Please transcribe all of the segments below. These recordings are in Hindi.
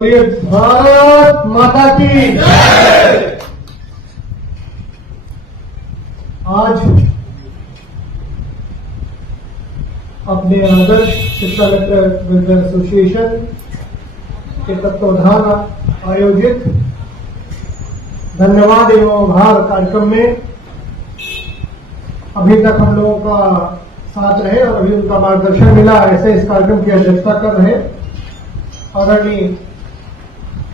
भारत माता की आज अपने आदर्श शिक्षा मित्र वेलफेयर एसोसिएशन के तत्वाधान आयोजित धन्यवाद एवं आभार कार्यक्रम में अभी तक हम लोगों का साथ रहे और अभी उनका मार्गदर्शन मिला, ऐसे इस कार्यक्रम की अध्यक्षता कर रहे आदरणीय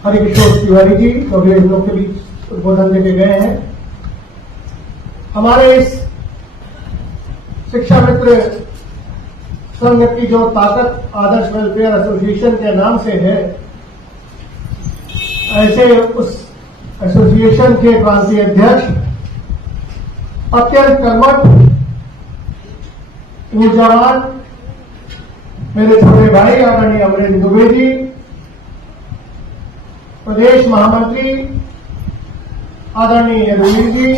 हरिकिशोर तिवारी जी, तो अभी हम लोग के बीच उद्बोधन देके गए हैं। हमारे इस शिक्षा मित्र संघ की जो ताकत आदर्श वेलफेयर एसोसिएशन के नाम से है, ऐसे उस एसोसिएशन के प्रांतीय अध्यक्ष अत्यंत कर्मठ ऊर्जावान मेरे छोटे भाई आदरणीय अमरेंद्र दुबे जी, प्रदेश महामंत्री आदरणीय यदुवीर जी,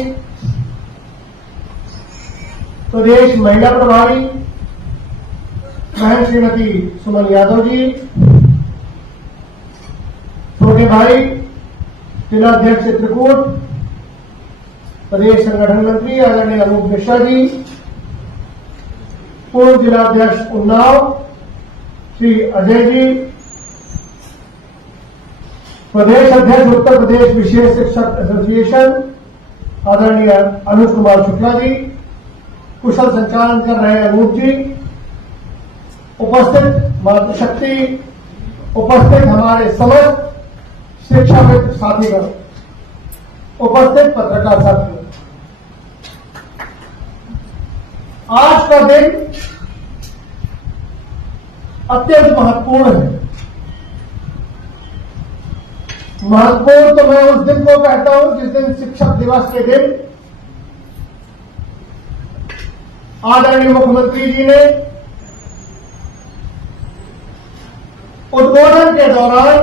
प्रदेश महिला प्रभारी बहन श्रीमती सुमन यादव जी, छोटे भाई जिलाध्यक्ष चित्रकूट, प्रदेश संगठन मंत्री आदरणीय अनूप मिश्रा जी, पूर्व जिलाध्यक्ष उन्नाव श्री अजय जी, प्रदेश अध्यक्ष उत्तर प्रदेश विशेष शिक्षक एसोसिएशन आदरणीय अनुज कुमार शुक्ला जी, कुशल संचालन कर रहे अनूप जी, उपस्थित मातृशक्ति, उपस्थित हमारे समस्त शिक्षा मित्र साथीगण, उपस्थित पत्रकार साथियों, आज का दिन अत्यंत महत्वपूर्ण है। महत्वपूर्ण तो मैं उस दिन को कहता हूं जिस दिन शिक्षक दिवस के दिन आदरणीय मुख्यमंत्री जी ने उद्बोधन के दौरान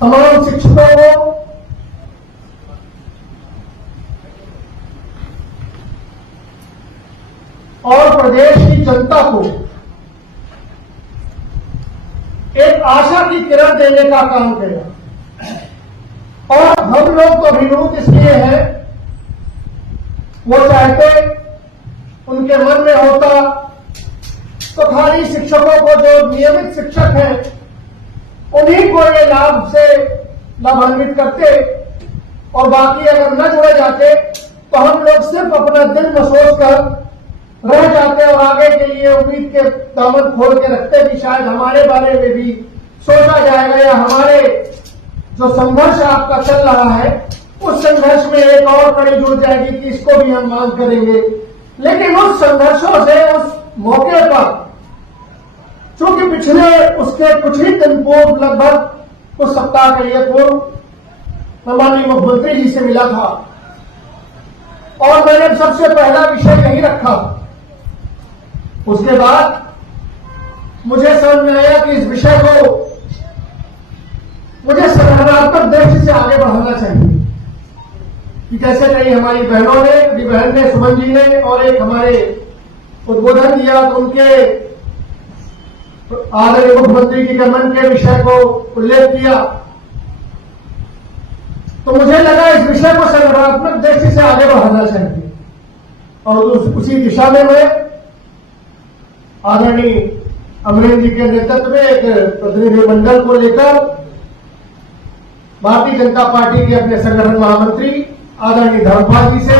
तमाम शिक्षकों को और प्रदेश की जनता को एक आशा की किरण देने का काम किया। और हम लोग तो अभिभूत इसलिए हैं, वो चाहते उनके मन में होता तो खाली शिक्षकों को जो नियमित शिक्षक हैं उन्हीं को ये लाभ से लाभान्वित करते और बाकी अगर न जुड़े जाते तो हम लोग सिर्फ अपना दिल में सोचकर रह जाते और आगे के लिए उम्मीद के दामन खोल के रखते भी शायद हमारे बारे में भी सोचा जाएगा या हमारे जो संघर्ष आपका चल रहा है उस संघर्ष में एक और कड़ी जुड़ जाएगी कि इसको भी हम मांग करेंगे। लेकिन उस संघर्षों से उस मौके पर चूंकि पिछले उसके कुछ ही दिन पूर्व, लगभग कुछ सप्ताह के लिए पूर्व, मैं माननीय मुख्यमंत्री जी से मिला था और मैंने सबसे पहला विषय यही रखा। उसके बाद मुझे समझ में आया कि इस विषय को मुझे संगठनात्मक दृष्टि से आगे बढ़ाना चाहिए कि जैसे कई हमारी बहनों ने, कभी बहन ने, सुमन जी ने और एक हमारे उद्बोधन दिया तो उनके आदरणीय मुख्यमंत्री जी के मन के विषय को उल्लेख किया, तो मुझे लगा इस विषय को संगठनात्मक दृष्टि से आगे बढ़ाना चाहिए। और उसी दिशा में मैं आदरणीय अमरेंद्र जी के नेतृत्व में एक प्रतिनिधिमंडल को लेकर भारतीय जनता पार्टी के अपने संगठन महामंत्री आदरणीय धर्मपाल जी से,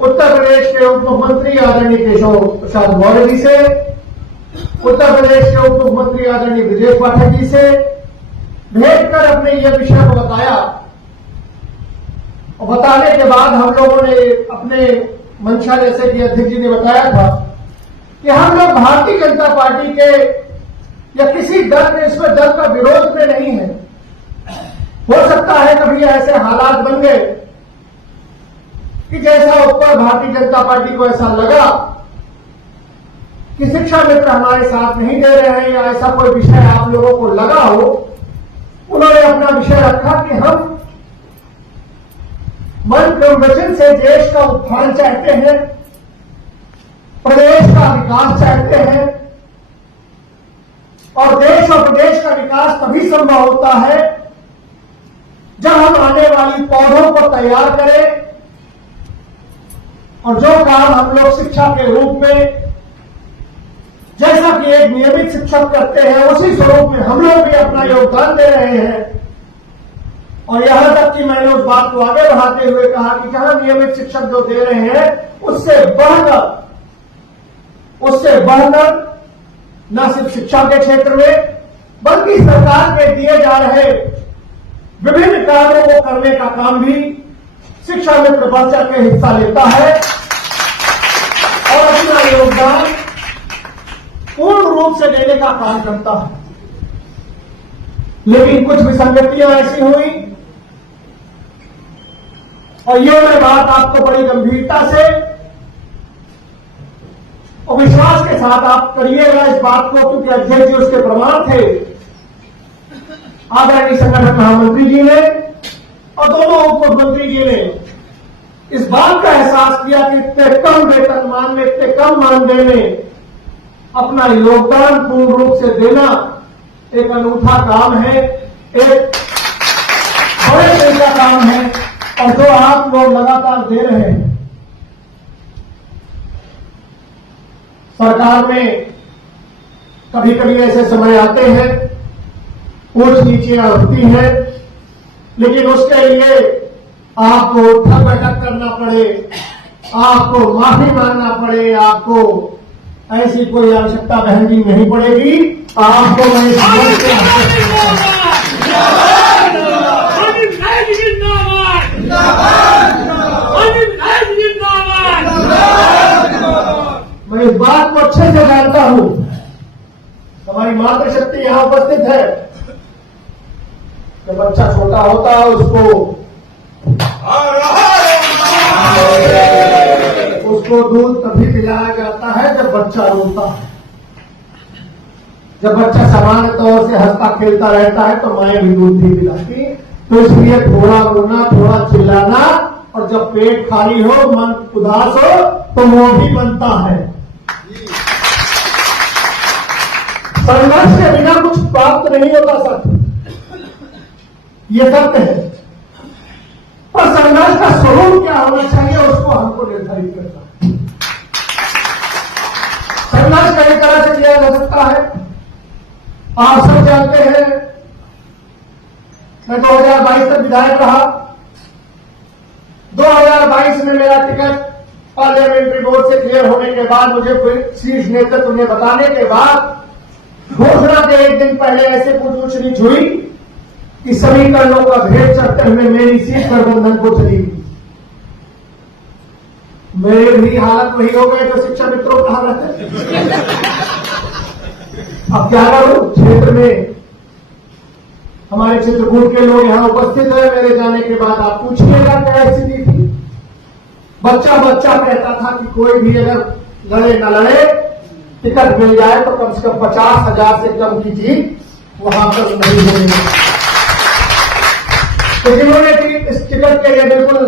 उत्तर प्रदेश के उप मुख्यमंत्री आदरणीय केशव प्रसाद मौर्य जी से, उत्तर प्रदेश के उप मुख्यमंत्री आदरणीय ब्रजेश पाठक जी से भेंट कर अपने यह विषय को बताया। और बताने के बाद हम लोगों ने अपने मंशा, जैसे कि अध्यक्ष जी ने बताया था, कि हम लोग भारतीय जनता पार्टी के या किसी दल में, इसमें दल का विरोध में नहीं है। हो सकता है कभी ऐसे हालात बन गए कि जैसा ऊपर भारतीय जनता पार्टी को ऐसा लगा कि शिक्षा मित्र हमारे साथ नहीं दे रहे हैं या ऐसा कोई विषय आप लोगों को लगा हो, उन्होंने अपना विषय रखा कि हम मन क्रम वचन से देश का उत्थान चाहते हैं, प्रदेश का विकास चाहते हैं, संभव होता है जब हम आने वाली पौधों को तैयार करें और जो काम हम लोग शिक्षा के रूप में जैसा कि एक नियमित शिक्षक करते हैं उसी स्वरूप में हम लोग भी अपना योगदान दे रहे हैं। और यहां तक कि मैंने उस बात को आगे बढ़ाते हुए कहा कि जहां नियमित शिक्षक जो दे रहे हैं उससे बढ़कर न सिर्फ शिक्षा के क्षेत्र में बल्कि सरकार के दिए जा रहे विभिन्न कार्यों को करने का काम भी शिक्षा मित्र बढ़ चढ़ के हिस्सा लेता है और अपना योगदान पूर्ण रूप से देने का काम करता है। लेकिन कुछ विसंगतियां ऐसी हुई और ये मैं बात आपको बड़ी गंभीरता से और विश्वास के साथ आप करिएगा इस बात को, क्योंकि अध्यक्ष जी उसके प्रमाण थे, आदरणीय संगठन महामंत्री जी ने और दोनों उप मुख्यमंत्री जी ने इस बात का एहसास किया कि इतने कम वेतनमान में, इतने कम मानदेय में अपना योगदान पूर्ण रूप से देना एक अनूठा काम है, एक बड़े दिल का काम है और जो आप लोग लगातार दे रहे हैं। सरकार में कभी कभी ऐसे समय आते हैं, ऊंच नीचियां होती हैं, लेकिन उसके लिए आपको उठक बैठक करना पड़े, आपको माफी मांगना पड़े, आपको ऐसी कोई आवश्यकता बहन जी नहीं पड़ेगी। आपको मैं इस बात को अच्छे से जानता हूं, हमारी मातृशक्ति यहां उपस्थित है। जब बच्चा छोटा होता है उसको दूध तभी पिलाया जाता है जब बच्चा रोता है। जब बच्चा सामान्य तौर से हंसता खेलता रहता है तो माएं भी दूध नहीं पिलाती। तो इसलिए थोड़ा रोना, थोड़ा चिल्लाना और जब पेट खाली हो, मन उदास हो तो वो भी बनता है। संघर्ष के बिना कुछ प्राप्त नहीं होता सत्य, ये सत्य है। पर संघर्ष का स्वरूप क्या होना चाहिए उसको हमको निर्धारित करना है। संघर्ष कई तरह से किया जा सकता है। आप सब जानते हैं मैं 2022 तक विधायक रहा। 2022 में मेरा टिकट पार्लियामेंट्री बोर्ड से क्लियर होने के बाद, मुझे शीर्ष नेतृत्व ने बताने के बाद, घोषणा के एक दिन पहले ऐसे पूछ नीच हुई कि समीकरणों का भेद चढ़ते हुए मेरी सीट गठबंधन को चली गई। मेरे भी हालत वही हो गए जो शिक्षा मित्रों का हालत है। अब क्या करूं, क्षेत्र में हमारे चित्रकूट के लोग यहां उपस्थित हैं। मेरे जाने के बाद आप पूछिएगा क्या स्थिति थी। बच्चा कहता था कि कोई भी अगर लड़े न लड़े, टिकट मिल जाए तो कम से कम 50,000 से कम की जीत वहां पर नहीं होगी। तो जिन्होंने इस टिकट के लिए बिल्कुल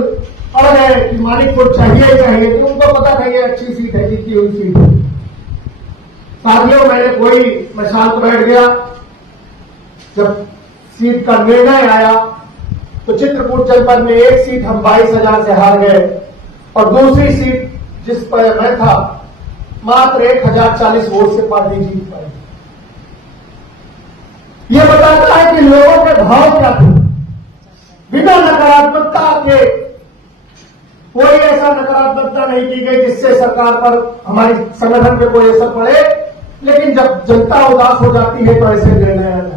अड़ गए कि मानिकपुर चाहिए, तो उनको पता था ये अच्छी सीट है, जीती हुई सीट है। साथियों, मैं शांत बैठ गया। जब सीट का निर्णय आया तो चित्रकूट जनपद में एक सीट हम 22,000 से हार गए और दूसरी सीट जिस पर मैं था मात्र 1,040 वोट से पार्टी जीत पाई। यह बताता है कि लोगों के भाव क्या थे। बिना नकारात्मकता के कोई ऐसा नकारात्मकता नहीं की गई जिससे सरकार पर, हमारी संगठन पे कोई असर पड़े। लेकिन जब जनता उदास हो जाती है तो ऐसे निर्णय आ जाते हैं।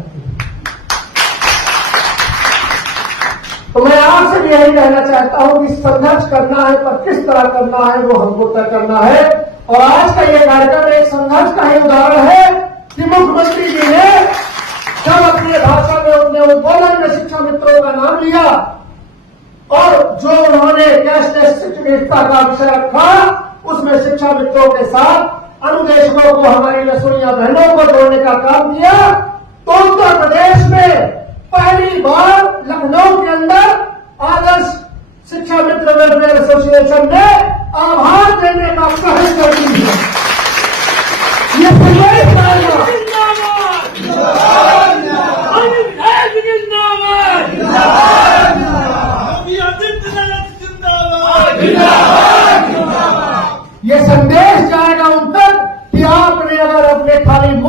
तो मैं आपसे भी यही कहना चाहता हूं कि संघर्ष करना है, पर किस तरह करना है वो हमको तय करना है। और आज का ये कार्यक्रम एक संघर्ष का ही उदाहरण है कि मुख्यमंत्री जी ने जब अपने भाषण में अपने उद्बोधन में शिक्षा मित्रों का नाम लिया और जो उन्होंने कैशलेस शिक्षा का विषय रखा, उसमें शिक्षा मित्रों के साथ अनुदेशकों को, हमारी रसोइया बहनों को जोड़ने का काम किया। तो उत्तर प्रदेश में पहली बार लखनऊ के अंदर आदर्श शिक्षा मित्र वेलफेयर एसोसिएशन ने आभार देने का पहल कर दी है। ये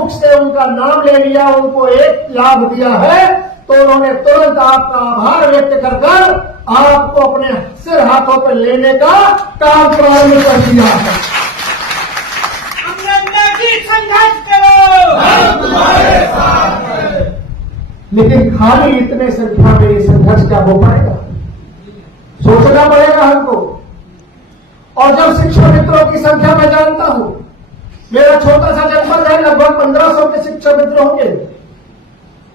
मुख से उनका नाम ले लिया, उनको एक लाभ दिया है, तो उन्होंने तुरंत आपका आभार व्यक्त कर कर आपको अपने सिर हाथों पर लेने का काम प्रारंभ कर दिया है। संघर्ष करो, हम तुम्हारे साथ हैं। लेकिन खाली इतने संख्या में ये संघर्ष क्या हो पाएगा? सोचना पड़ेगा हमको। और जब शिक्षक मित्रों की संख्या मैं जानता हूं, मेरा छोटा सा जनपद है, लगभग 1500 के शिक्षक मित्र होंगे,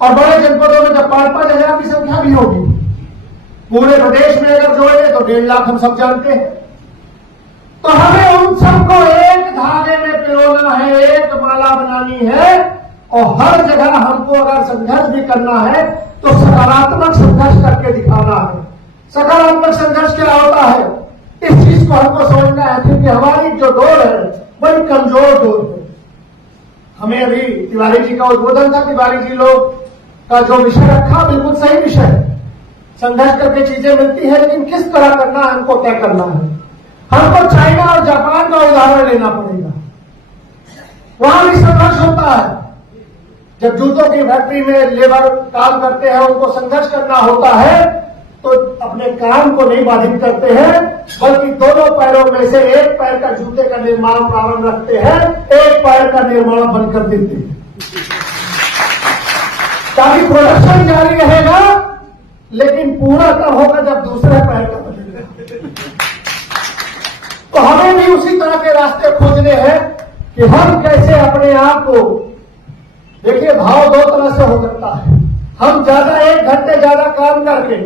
और बड़े जनपदों में जब 5-5 हजार की संख्या भी होगी, पूरे प्रदेश में अगर जोड़े तो 1.5 लाख हम सब जानते हैं। तो हमें उन सबको एक धागे में पिरोना है, एक माला बनानी है, और हर जगह हमको अगर संघर्ष भी करना है तो सकारात्मक संघर्ष करके दिखाना है। सकारात्मक संघर्ष क्या होता है, इस चीज को हमको समझना है, क्योंकि हमारी जो डोर है बड़ी कमजोर डोर है। हमें अभी तिवारी जी का उद्बोधन था, तिवारी जी लोग का जो विषय रखा बिल्कुल सही विषय है। संघर्ष करके चीजें मिलती है, लेकिन किस तरह करना है, हमको क्या करना है। हमको चाइना और जापान का उदाहरण लेना पड़ेगा। वहां भी संघर्ष होता है। जब जूतों की फैक्ट्री में लेबर काम करते हैं, उनको संघर्ष करना होता है, तो अपने काम को नहीं बाधित करते हैं, बल्कि दोनों पैरों में से एक पैर का जूते का निर्माण प्रारंभ रखते हैं, एक पैर का निर्माण बंद कर देते हैं, ताकि प्रोडक्शन जारी रहेगा, लेकिन पूरा तब होगा जब दूसरे पैर का बनेगा। तो हमें भी उसी तरह के रास्ते खोजने हैं कि हम कैसे अपने आप को, देखिए भाव 2 तरह से हो सकता है। हम ज्यादा 1 घंटे ज्यादा काम करके,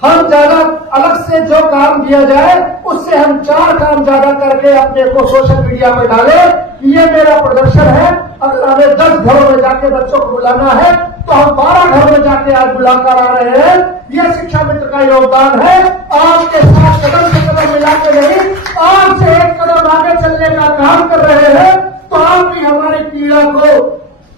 हम ज्यादा अलग से जो काम किया जाए उससे हम 4 काम ज्यादा करके अपने को सोशल मीडिया में डालें कि ये मेरा प्रदर्शन है। अगर हमें 10 घरों में जाके बच्चों को बुलाना है तो हम 12 घरों में जाके आज बुलाकर आ रहे हैं। ये शिक्षा मित्र का योगदान है। आपके साथ कदम से कदम मिला के नहीं, आपसे 1 कदम आगे चलने का काम कर रहे हैं। तो आप भी हमारी पीड़ा को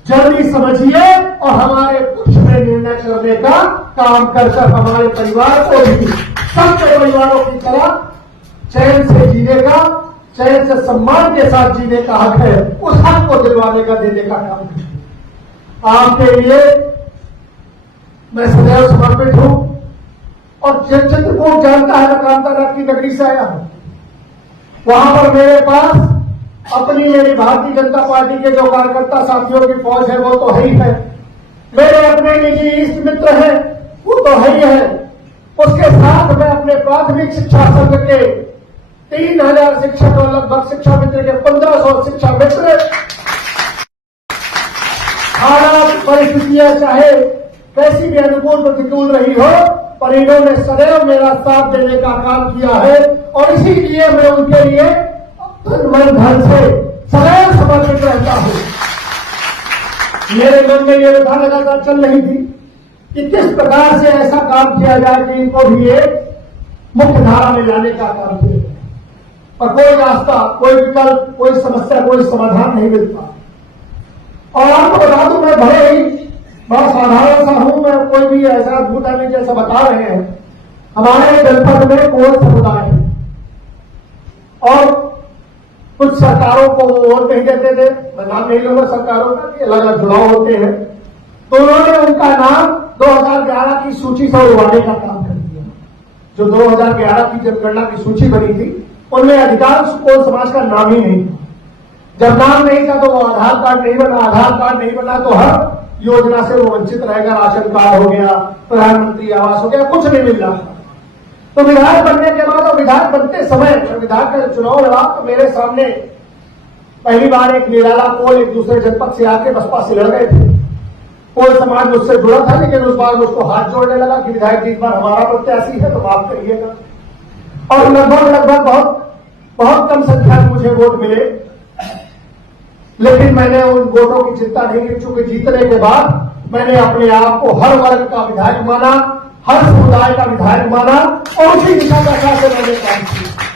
जल्दी समझिए और हमारे पक्ष में निर्णय करने का काम कर हमारे परिवार को भी सबके परिवारों की तरह चैन से जीने का, चैन से सम्मान के साथ जीने का हक है, उस हक को दिलवाने का, देने का काम करें। आपके लिए मैं सदैव समर्पित हूं। और चित्रकूट जानता है, मैं कांताराव की नगरी से आया हूं। वहां पर मेरे पास अपनी मेरी भारतीय जनता पार्टी के जो कार्यकर्ता साथियों की फौज है वो तो है ही है, मेरे अपने निजी इष्ट मित्र हैं वो तो है ही है। उसके साथ मैं अपने प्राथमिक शिक्षा संघ के 3000 शिक्षक और लगभग शिक्षा मित्र के 1500 शिक्षा मित्र, हालात परिस्थितियां चाहे कैसी भी अनुकूल प्रतिकूल रही हो, पर इन्होंने सदैव मेरा साथ देने का काम किया है। और इसीलिए मैं उनके लिए मन धन से सदैव समर्पित रहता हूं। मेरे मन में यह व्यथा लगातार चल रही थी कि किस प्रकार से ऐसा काम किया जाए कि इनको भी एक मुख्य धारा में लाने का काम किया जाए, पर कोई रास्ता, कोई विकल्प, कोई समस्या, कोई समाधान नहीं मिलता। और आपको बता दूं, मैं बड़ा साधारण सा हूं। मैं कोई भी ऐसा अद्भुत नहीं जैसा बता रहे हैं। हमारे जनपद में कोल समुदाय है और कुछ सरकारों को वो वोट नहीं देते थे, मैं नाम नहीं लूंगा सरकारों का, कि अलग अलग चुनाव होते हैं, तो उन्होंने उनका नाम 2011 की सूची से उड़वाने का काम कर दिया। जो 2011 की जनगणना की सूची बनी थी उनमें अधिकांश कोल समाज का नाम ही नहीं था। जब नाम नहीं था तो वो आधार कार्ड नहीं बना, आधार कार्ड नहीं बना तो हर योजना से वो वंचित रहेगा। राशन कार्ड हो गया, प्रधानमंत्री आवास हो गया, कुछ नहीं मिल रहा था। तो विधायक बनने के बाद और विधायक बनते समय विधायक का चुनाव लड़ा तो मेरे सामने पहली बार एक निराला कोल एक दूसरे जनपद से आके बसपा से लड़ गए थे। कोल समाज मुझसे जुड़ा था, लेकिन उस बार मुझको हाथ जोड़ने लगा कि विधायक जी इस बार हमारा प्रत्याशी है तो माफ करिएगा। और लगभग बहुत कम संख्या में मुझे वोट मिले, लेकिन मैंने उन वोटों की चिंता नहीं की, चूंकि जीतने के बाद मैंने अपने आप को हर वर्ग का विधायक माना, हर समुदाय का विधायक माना और उसी दिशा से मैंने काम किया।